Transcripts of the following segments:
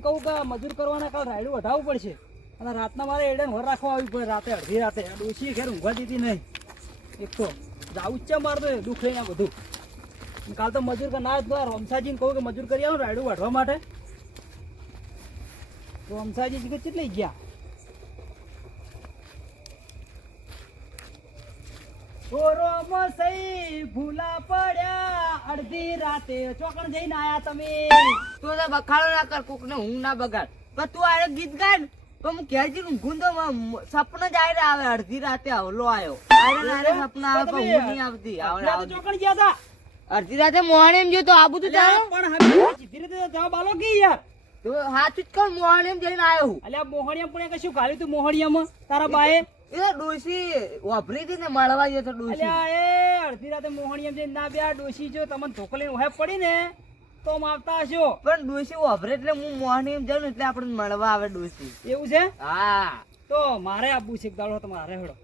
રમસાજીને કહું કે મજૂર કરવાના કાલ રાયડું વઢાવવું પડશે અને રાતના મારે એડેને વર રાખવા આવી પડે રાતે અડધી રાતે આ ડોશી ઘેર ઊંઘવા દીધી નહીં એક તો જાવું જ છે મારે તો દુઃખ લઈને બધું કાલ તો મજૂર કે ના જ રમસાજીને કહું કે મજૂર કરી આવું રાયડું વાઢવા માટે તો રમસાજી કેટલી ગયા ભૂલા પડ્યા અડધી રાતે ચોકણ જઈને આયા તમે તું તો બખાડો ના કર કોક ને ઊંઘ ના બગાડ પણ તું આ ગીત ગાય તો હું ઘેર જઈને ઊંઘું તો સપના જ આવે અડધી રાતે આવલો આવ્યો સપના આવે પણ ઊંઘ નહીં આવતી ચોકણ ગયા હતા અડધી રાતે મોહણે એમ જો તો આબુ તો ચાલો પણ સીધી રીતે જવાબ આલો કે યાર તો હાચું જ કર મોહણે એમ જઈને આવ્યો અલ્યા મોહણિયા પણ કશું ગાલ્યું તું મોહણિયામાં તારા બાએ એ ડોશી વાપરી હતી ને મળવા ગયો તો ડોશી અલ્યા એ અડધી રાતે મોહણિયામાં જઈને ના બે ડોશી જો તમને ધોકો લઈને ઓહે પડી ને તો મારતા હશો પણ ડોશી વાપરે એટલે હું મોહણી એમ જાઉં ને એટલે આપણે મળવા આવે ડોશી એવું છે હા તો મારે આપવું છે દાડો તમારે હેડો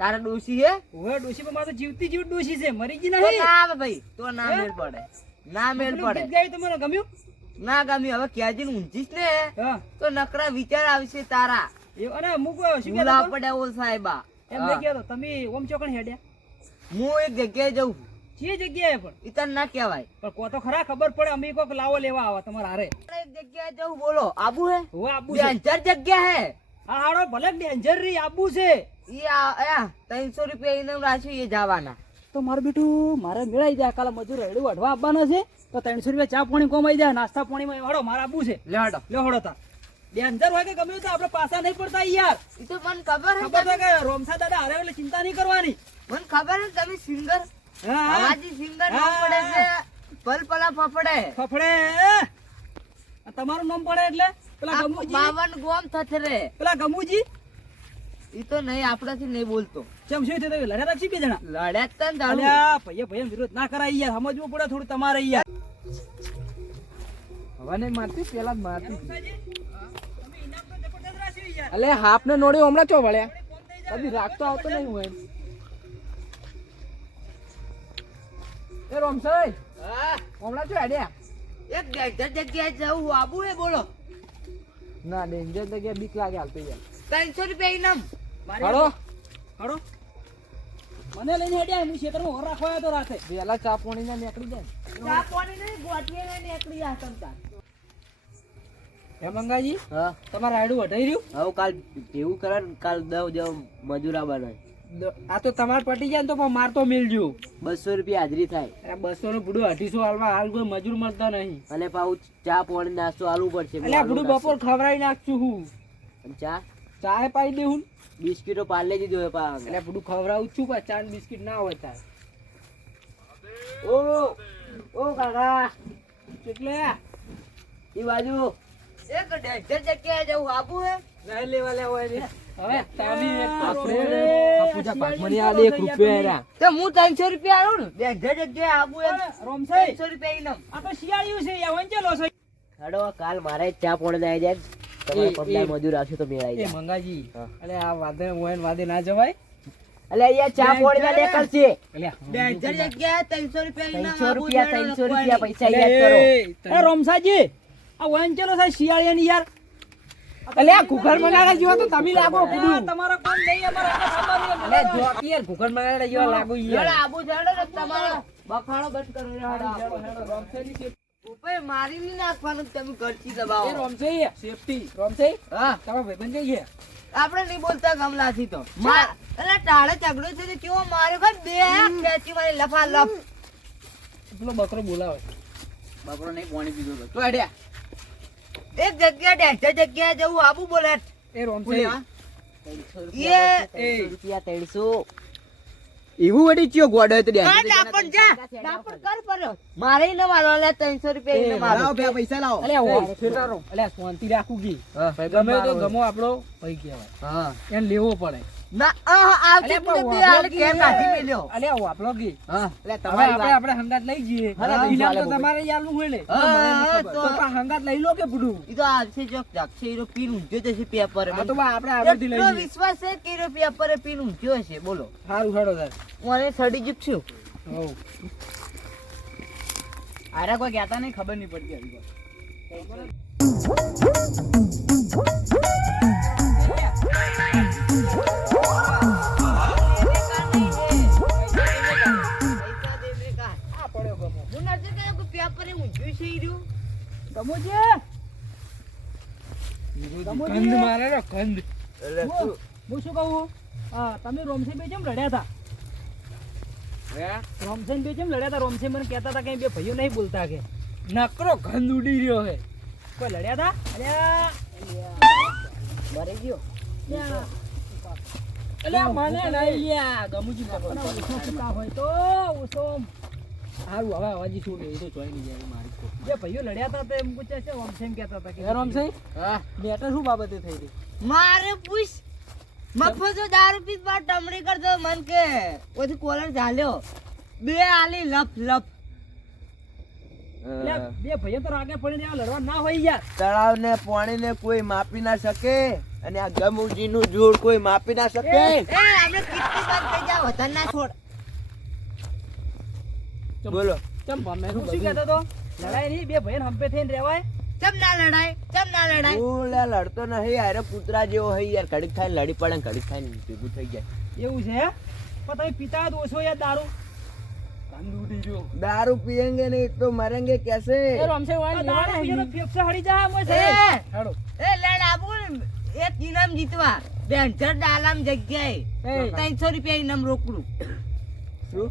તારા ડોશી હે ઓહે ડોશી પણ મારે તો જીવતી જીવ ડોશી છે મરી ગઈ તો નહીં ના આવે ભાઈ તો ના મેળ પડે ના મેળ પડે ગીત ગાયું તમને ગમ્યું ના ગમ્યું હવે ક્યાં જઈને ઊંઘીશ ને હા તો નકરા વિચાર આવશે તારા એવું અને અમુક શું ભૂલા કહેતા પડ્યા ઓલ સાહેબા એમ નહીં કહેતો તમે ઓમ ચોકણ હેડ્યા હું એક જગ્યાએ જઉં જે જગ્યાએ પણ ઈ તને ના કહેવાય પણ કો તો ખરા ખબર પડે અમે કોક લાવો લેવા આવા તમારા હારે એક જગ્યાએ જઉં બોલો આબુ હે હું આબુ છે ડેન્જર જગ્યા હે હા હાડો ભલે ડેન્જર રી આબુ છે ઈ 300 રૂપિયા ઇનામ રાખ્યું એ જવાના તો મારું બેટું મારે મેળાઈ જાય કાલે મજૂર રેડું વાઢવા આવવાના છે તો 300 રૂપિયા ચા પાણી કોમાઈ જાય નાસ્તા પાણીમાં હડો મારા આબુ છે લેડો લે હડો તા ડેન્જર હોય કે ગમે તો આપણે પાછા નહીં પડતા યાર ઈ તો મને ખબર હે ખબર છે કે રોમસા દાદા હારે એટલે ચિંતા નહીં કરવાની મને ખબર હે તમે સિંગર હા આવાજી સિંગર નામ પડે છે પલપલા ફફડે ફફડે તમારું નામ પડે એટલે પેલા ગમુજી 52 ગોમ થથરે પેલા ગમુજી ઈ તો નહીં આપણાથી નહીં બોલતો કેમ શું થયું લડ્યા રાખી બે જણા લડ્યા જ તન દાડુ અલ્યા ભૈયા ભૈયા વિરોધ ના કરાય યાર સમજવું પડે થોડું તમારે યાર હવે નહીં મારતી પેલા જ મારતી તમે ઇનામ તો જબરદસ્ત રાખ્યું યાર અલે હાફ ને નોડ્યો હમણાં ચો વળ્યા કદી રાખતો આવતો નહીં હું એમ એ રોમસાઈ હા હમણાં ચો હેડ્યા એક ડેન્જર જગ્યાએ જવું આબુ હે બોલો ના ડેન્જર જગ્યા બીક લાગે હાલતો યાર 300 રૂપિયા ઇનામ હળો હડો મને લઈને હેડ્યા હું ખેતરમાં ઓર રાખવા આવ્યો તો રાતે વેલા ચા પાણી ના નીકળી જાય ચા પાણી નહીં ગોઠીએ લઈને નીકળી આ તમતા હે મંગાજી હા તમારે રાયડું વઢાઈ રહ્યું હવે કાલ એવું કરે ને કાલ દવ જવ મજૂરા બનાય આ તો તમારે પટી જાય ને તો પણ માર તો મિલજો 200 રૂપિયા હાજરી થાય અરે 200 નું ભૂડું 250 હાલવા હાલ કોઈ મજૂર મળતા નહીં અને પાછું ચા પાણી નાસ્તો આલવું પડશે એટલે આ ભૂડું બપોર ખવડાવી નાખશું હું અને ચા ચાય પાઈ દેવું બિસ્કીટો પાર્લે દીધો હે પા એટલે ભૂડું ખવડાવું છું પણ ચા ને બિસ્કિટ ના હોય તાર ઓ કાકા એટલે ઈ બાજુ એક ડેન્જર જગ્યાએ જવું આબુ હે લઈ લેવા લે હોય ને હવે તામી આપણે પૂજા પાકમની આ 1 રૂપિયા રા તો હું 300 રૂપિયા આલું ને ડેન્જર જગ્યાએ આબુ હે રોમસાઈ 300 રૂપિયા ઇનામ આ તો શિયાળિયું છે યા વંચેલો છે હેડો કાલ મારે ચા પાણી આવી જાય તમારે પગલા મજૂર આવશે તો મેળાઈ એ જાય મંગાજી અલે આ વાદે મોયન વાદે ના જવાય અલે અહીંયા ચા પાણી ના લેકર છે અલે ડેન્જર જગ્યાએ 300 રૂપિયા ઇનામ 300 રૂપિયા પૈસા યાદ કરો એ રોમસાજી આ વંચેલો છે શિયાળિયાની યાર અલે આ ઘુઘર મનાડા જેવા તો તમે લાગો આ કીધું તમારો કોણ નહીં અમારા અલે જો યાર ઘુઘર મનાડા જેવા લાગુ હેડો યાર આબુ જાડો ને તમારો બખાડો બંધ કરો હેડો ઉપર મારી ની નાખવાનું તમે ઘરથી એ દબાવો રોમસાઈ સેફટી રોમસાઈ હા તમારા ભાઈબંધ જઈએ આપણે નહીં બોલતા ગમલાથી તો એટલે ટાળે ઝઘડો છે તો કેવો માર્યો ખર બે ખેંચી મારી લફા લફ પેલો બકરો બોલાવે બકરો નહીં પાણી પીધો તો હેડ્યા એક જગ્યા ડેન્જર જગ્યાએ જવું આબુ બોલે એ રોમસાઈ રૂપિયા 300 એવું વડી ચિયો ગોડો તો ડાપણ જા ડાપણ કર પડ્યો મારે ન મારો લે 300 રૂપિયા એને મારો પૈસા લાવો અલે ફેરતારો અલે શાંતિ રાખું કી ગમે તો ગમો આપણો ભાઈ કહેવાય હા એને લેવો પડે ના આવતી બે હાલ કે કાઢી મેલ્યો અલે આપણો કી હા એટલે હવે આપણે હંગાત લઈ જઈએ ઇનામ તો તમારે યારનું હોય ને તો પણ હંગાત લઈ લો કે બુડું ઈ તો આવશે જો જાક્ષે ઈરો પીન ઊંધ્યો જશે પેપર આ તો આપણે આગળથી લઈ એટલો જઈએ વિશ્વાસ છે કે ઈરો પેપર પીન ઊંધ્યો હશે બોલો સારું હેડો તાર મને સડી જીપ છું હો આરા કોઈ કહેતા નહીં ખબર નહીં પડતી આવી આ પડ્યો ગમો. ગમુજી, ગંધ મારે રો ગંધ. એટલે હું હું શું કહું? હા, તમે રોમસી બે કેમ લડ્યા હતા? રોમસેન બે કેમ લડ્યા હતા? રોમસેન મને કહેતા હતા કે બે ભાઈઓ નહીં બોલતા કે નકરો ગંધ ઉડી રહ્યો હે. કોઈ લડ્યા હતા? અલ્યા, મરી ગયો અલ્યા મને નહીં લ્યા ગમુજી ઓછો પિતા હોય તો ઓછો. હારું હવે અવાજી છોડ એ તો જોઈ નહીં જાય મારી તો. બે ભાઈઓ લડ્યા હતા તો એમ પૂછે છે રોમસેન કહેતા હતા કે રામસાઈ હા બેટા શું બાબતે થઈ રહી? મારે પૂછ મફતો દારૂ પીત બાર ટમણી કરતો મન કે ઓથી કોલર ઝાલ્યો બે આલી લપ લપ અલ્યા, બે ભાઈઓ તો રાગે પડીને આવા લડવા ના હોય યાર. તળાવ ને પાણી ને કોઈ માપી ના શકે અને આ ગમુજી નું જોડ કોઈ માપી ના શકે. એ આપણે કેટલી બાર થઈ જાવ વતન ના છોડ બોલો ચમ ભમે હું શું કહેતો હતો? લડાઈ નહીં, બે ભાઈઓને હંપે થઈને રહેવાય. ચમ ના લડાય ચમ ના લડાય હું લે લડતો નહીં યાર, કૂતરા જેવો હઈ યાર, ઘડીક થાય લડી પડે ને ઘડીક થાય ભેગું થઈ જાય. એવું છે હે? પણ તમે પીતા જ ઓછો યાર દારૂ. ગંધ ઉડી ગયો. દારૂ पियेंगे नहीं तो मरेंगे कैसे? એ રામસાઈ આ વાળી દારૂ પીને ફેફસા હળી જાય આમ છે. એ હેડો લડ આપું એક ઇનામ જીતવા બેન્ચર ડાલામ જગ્યાએ એ 300 રૂપિયા ઇનામ રોકડું શું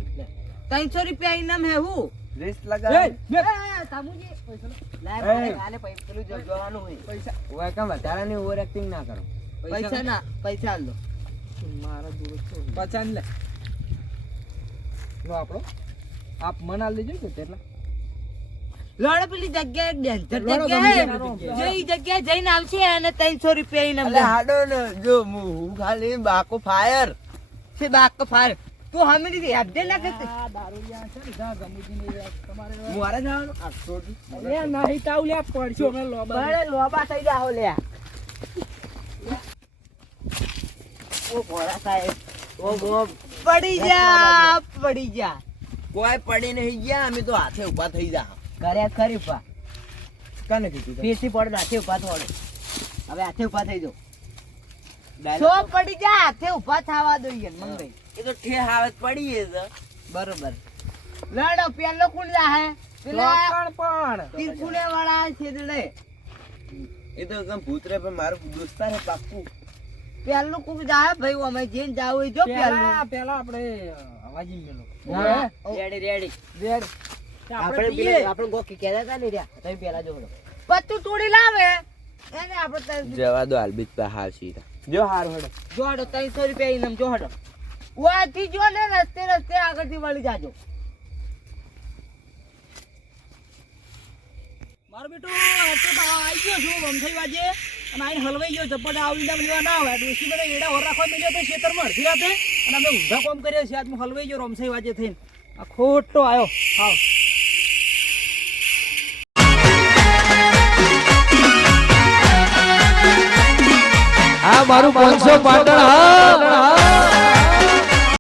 300 રૂપિયા ઇનામ હે હું રેસ એ લગા બે તામુજી એ. આને પેલું જોવાનું હોય પૈસા ઓય કામ વધારાની ઓવર એક્ટિંગ ના કરો. પૈસા ના પૈસા આલ દો મારા જોડે તો પચાન લે લો આપણો આપ મન આલ દેજો કે તેટલા લડો પેલી જગ્યાએ ડેન્જર લડો જગ્યાએ ગમે જે ઈ જગ્યાએ જઈને આવશે અને 300 રૂપિયા ઇનામ અલે હાડો ને જો હું ખાલી બાકો ફાયર છે બાક ફાર તું હમણી યાદ દે ના કરતી આ દારૂડિયા છે ને, જા ગમુજીને યાર, તમારે મારે જવાનું 800 અરે નહીં તાવ લે પડશો મે લોબા બરે લોબા થઈ જાઓ લે ઓ ભોળા સાહેબ ઓ પડી જા કોઈ પડી નહીં ગયા, અમે તો હાથે ઊભા થઈ જા. કરે ખરી પા કાને કીધું તને? ફેસી પડ હાથે ઉભા થોડે હવે હાથે ઉભા થઈ જાઓ Dialogue સો પડી જા હાથે ઉભા થવા દો યાર મંગાઈ એ તો ઠે હાવત પડી છે. બરોબર લડો પેલો કોણ જા હે પેલા લોકણ પણ તીરકુને વાળા છેદડે એ તો એકદમ ભૂતરે પણ મારો દોસ્તાર હે પાક્કું. પેલું કોક જા હે ભાઈ અમે જેન જાવ હોય જો પેલા પેલું આપણે અવાજી મેલો હા. રેડી રેડી વેર આપણે પીએ. આપણે ગોકી કહેતા હતા ને રહ્યા તમે પેલા જોડો પત્તું તોડી લાવે એને આપણે જવા દો હાલ બીજ પા હાલ સીધા જો હાર હડો. જોડો 300 રૂપિયા ઇનામ જોડો ઓથી જો ને રસ્તે આગળથી વળી જાજો મારો બેટો અત્યારે તો આવી ગયો છું રમસાઈ વાજે અને આઈને હલવાઈ ગયો ઝપટ આવીને આમ લેવા ના આવે ડોસી મને એડા હોર રાખવા મળ્યો તો ખેતરમાં અડધી રાતે અને અમે ઊંધા કામ કરીએ છીએ આજ હું હલવાઈ ગયો રમસાઈ વાજે થઈને આ ખોટો આવ્યો હાવ આ મારું 500 પાટણ હા